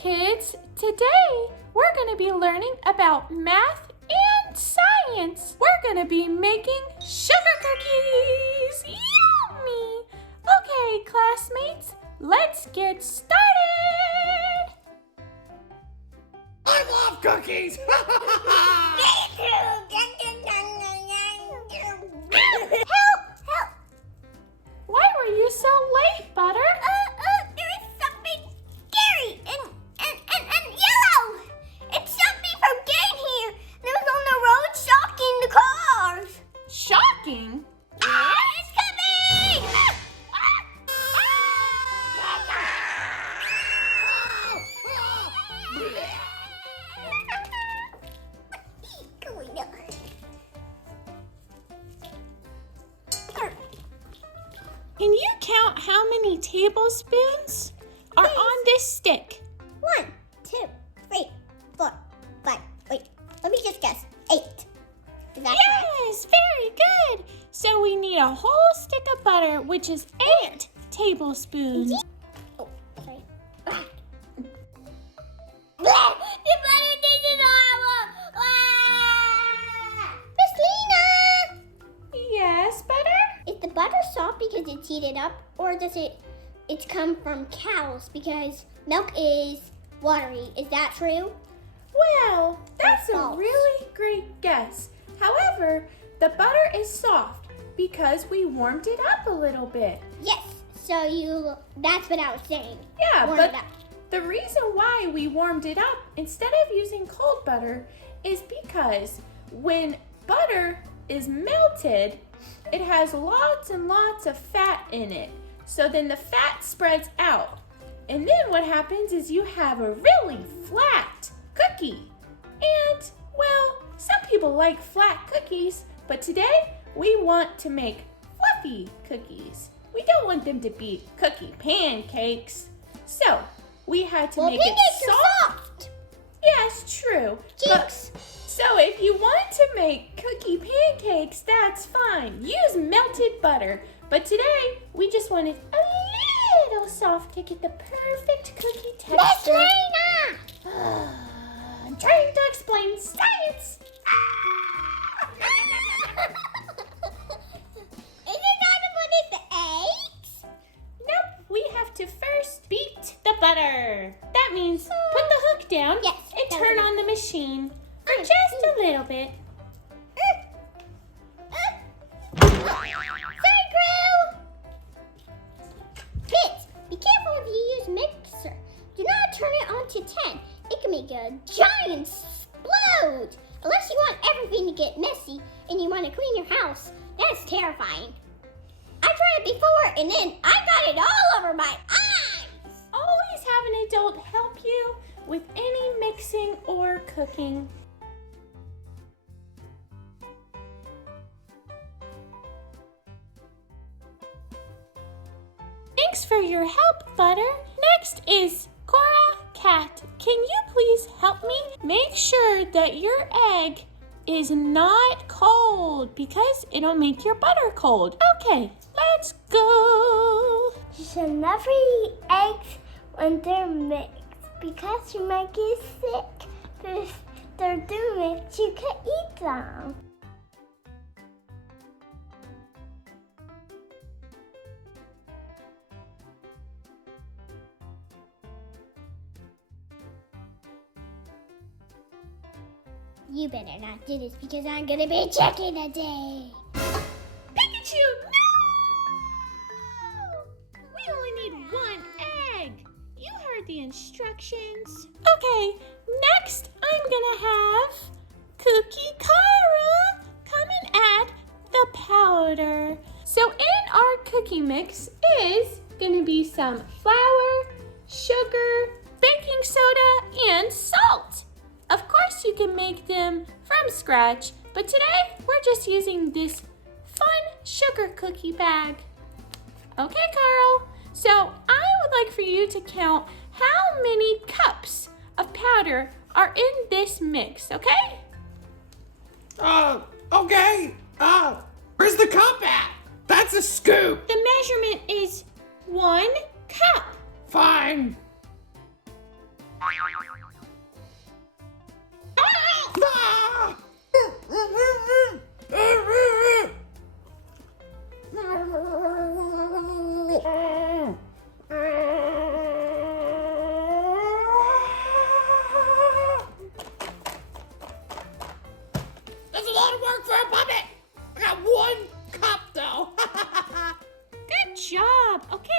kids! Today we're going to be learning about math and science. We're going to be making sugar cookies! Yummy! Okay, classmates, let's get started! I love cookies! Help! Why were you so late, Butter? There is something scary and yellow. It stopped me from getting here. There was on the road shocking the cars. Shocking! It's coming! Can you count how many tablespoons are on this stick? 1, 2, 3, 4, 5. Wait, let me just guess. 8. Is that correct? Yes, very good. So we need a whole stick of butter, which is 8 tablespoons. Oh, sorry. The butter tastes horrible. Miss Lena! Yes, Butter? Is the butter soft because it's heated up, or does it's come from cows because milk is watery? Is that true? Well, that's a False. really great guess. However, the butter is soft because we warmed it up a little bit. Yes. So that's what I was saying. Yeah, Warm but it up. the reason why we warmed it up instead of using cold butter is because when butter is melted, it has lots and lots of fat in it. So then the fat spreads out. And then what happens is you have a really flat cookie. And, well, some people like flat cookies, but today we want to make fluffy cookies. We don't want them to be cookie pancakes. So we had to make it pancakes are soft. Yes, true. Cheeks. So if you want to make cookie pancakes, that's fine. Use melted butter. But today, we just wanted a little soft to get the perfect cookie Miss texture. Lena! I'm trying to explain science. Is it not to put in the eggs? Nope, we have to first beat the butter. That means put the hook down Yes, and that turn was on the machine for just a little bit. Sorry, Crew! Kids, be careful if you use mixer. Do not turn it on to 10. It can make a giant explode. Unless you want everything to get messy and you want to clean your house. That's terrifying. I tried it before and then I got it all over my eyes. Always have an adult help you with any mixing or cooking. Thanks for your help, Butter. Next is Cora Cat. Can you please help me? Make sure that your egg is not cold because it'll make your butter cold. Okay, let's go. You should never eat eggs when they're mixed because you might get sick. If they're too mixed, you can eat them. You better not do this because I'm gonna be checking today. Pikachu, no! We only need one egg. You heard the instructions. Okay, next I'm gonna have Cookie Cara come and add the powder. So in our cookie mix is gonna be some flour, sugar, baking soda, and salt. Of course you can make them from scratch, but today we're just using this fun sugar cookie bag. Okay, Carl. So I would like for you to count how many cups of powder are in this mix, okay? Okay. Where's the cup at? That's a scoop. The measurement is 1 cup. Fine.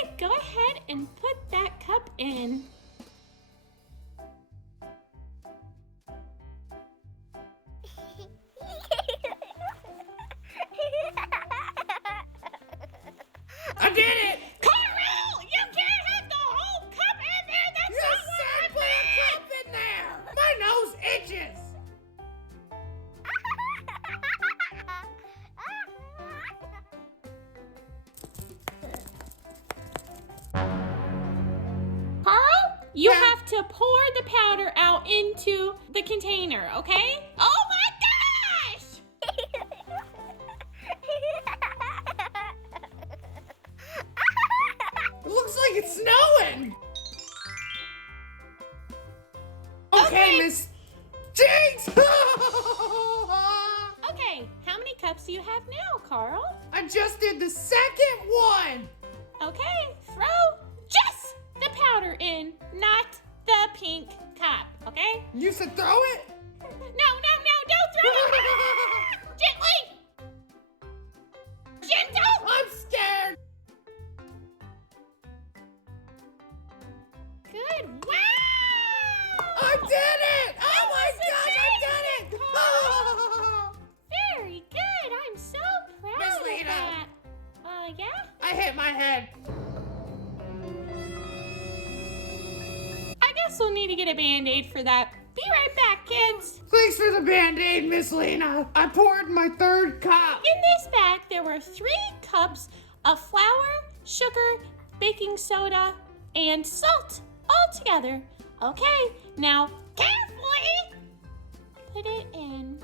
Okay, go ahead and put that cup in. I did it! Carl, you can't have the whole cup in there. That's You not what said I put a meant. cup in there! My nose itches! Carl, you Yeah. have to pour the powder out into the container, okay? Oh my gosh! It looks like it's snowing! Okay, Miss Jinx! Okay, how many cups do you have now, Carl? I just did the second one! Okay, throw just the powder in, not the pink cup, okay? You said throw it? No, don't throw it! Gently! Gentle! I'm scared! Good, wow! I did it! Oh my gosh, I did it! Very good, I'm so proud Miss of Lena. that. Yeah? I hit my head. I guess we'll need to get a Band-Aid for that. Be right back, kids. Thanks for the Band-Aid, Miss Lena. I poured my third cup. In this bag, there were 3 cups of flour, sugar, baking soda, and salt all together. Okay, now carefully put it in.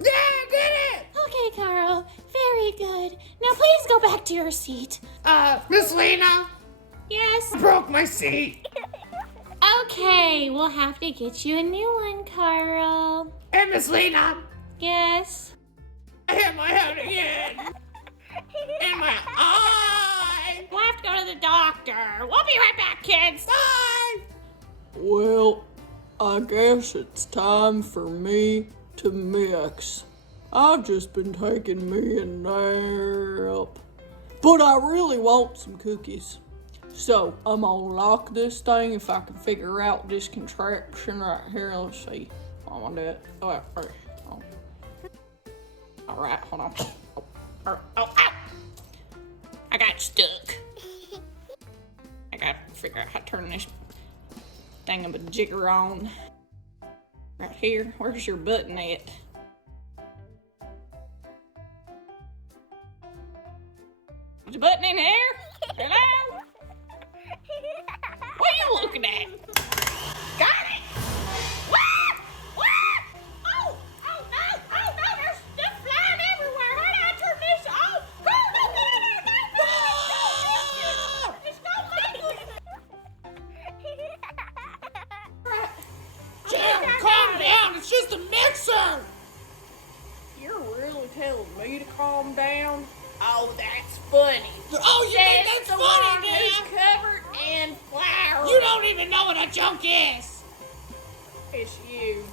Yeah, I did it! Okay, Carl, very good. Now please go back to your seat. Miss Lena, Yes? I broke my seat. Okay, we'll have to get you a new one, Carl. And Miss Lena, Yes? I hit my head again. In my eye. We'll have to go to the doctor. We'll be right back, kids. Bye. Well, I guess it's time for me to mix. I've just been taking me a nap. But I really want some cookies. So I'm gonna lock this thing if I can figure out this contraption right here. Let's see. I'm gonna do it. All right, hold on. Oh, ow! I got stuck. I gotta figure out how to turn this thingamajigger on. Right here. Where's your button at? Is the button in there? Hello? What are you looking at? Got it! What? What? Oh! Oh no! Oh no! There's stuff flying everywhere! How do I turn this off? Oh no! It's no Jim, calm down. It's just a mixer. You're really telling me to calm down? Oh, that's funny. Oh, you think that's funny, Who's man? covered in flour. You don't even know what a joke is. It's you.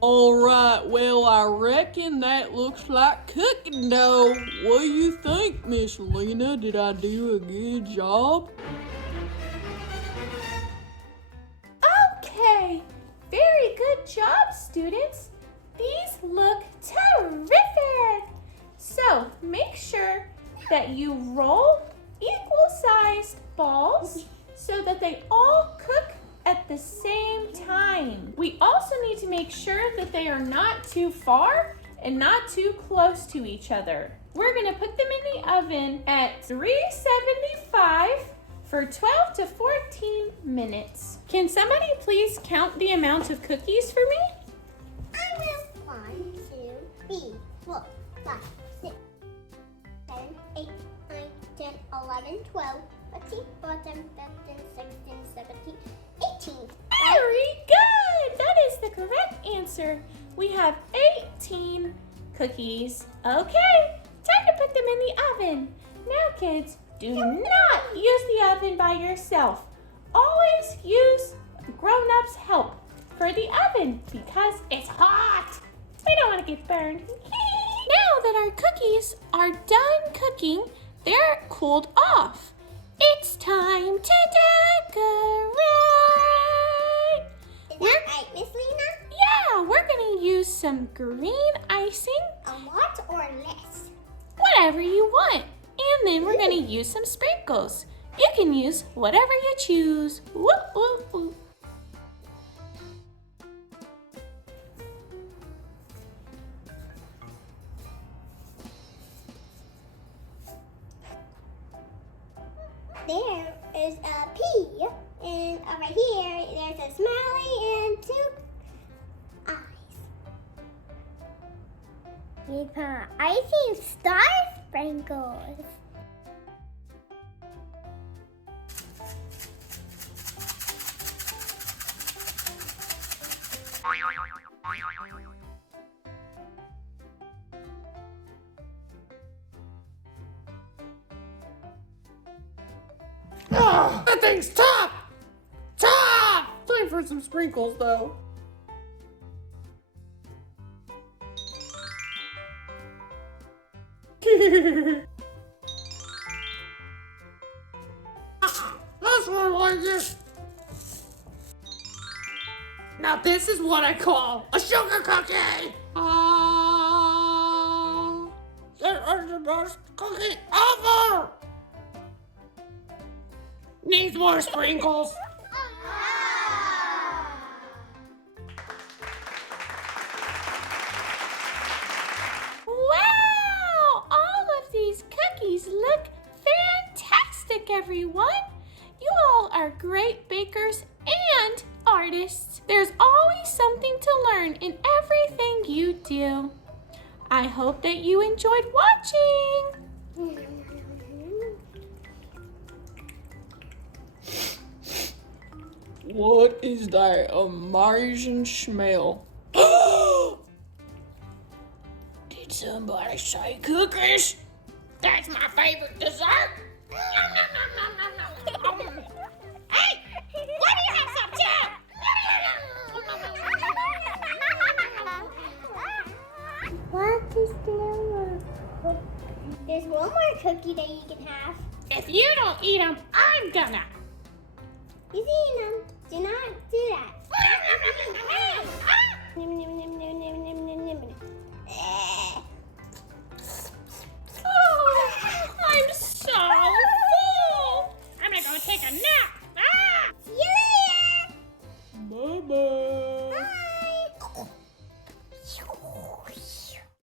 All right, well, I reckon that looks like cooking dough. What do you think, Miss Lena? Did I do a good job? Okay, very good job, students. These look terrific. So make sure that you roll equal-sized balls so that they all cook at the same time. We also need to make sure that they are not too far and not too close to each other. We're gonna put them in the oven at 375 for 12 to 14 minutes. Can somebody please count the amount of cookies for me? I will. 1, 2, 3, 4, 5, 6, 7, 8, 9, 10, 11, 12, 13, 14, 15, 16, 17, 18. Very good! That is the correct answer. We have 18 cookies. Okay, time to put them in the oven. Now, kids, do not use the oven by yourself. Always use grown-ups' help for the oven because it's hot. We don't want to get burned. Now that our cookies are done cooking, they're cooled off. It's time to decorate. Is that right, Miss Lena? Yeah, we're going to use some green icing, A lot or less? whatever you want. And then we're going to use some sprinkles. You can use whatever you choose. Whoop, whoop, whoop. There is a P, and over here there's a smiley and two eyes. We put icing star sprinkles. Oh, that thing's tough! Tough! Time for some sprinkles, though. That's more like it. Now this is what I call a sugar cookie. There is the best cookie ever. Needs more sprinkles. Wow! All of these cookies look fantastic, everyone. You all are great bakers and artists. There's always something to learn in everything you do. I hope that you enjoyed watching. What is that amazing smell? Did somebody say cookies? That's my favorite dessert. Hey, let me have some too. What is there? There's one more cookie that you can have. If you don't eat them, I'm gonna. He's eating them. Do not do that. Nom, nom, nom, nom, nom.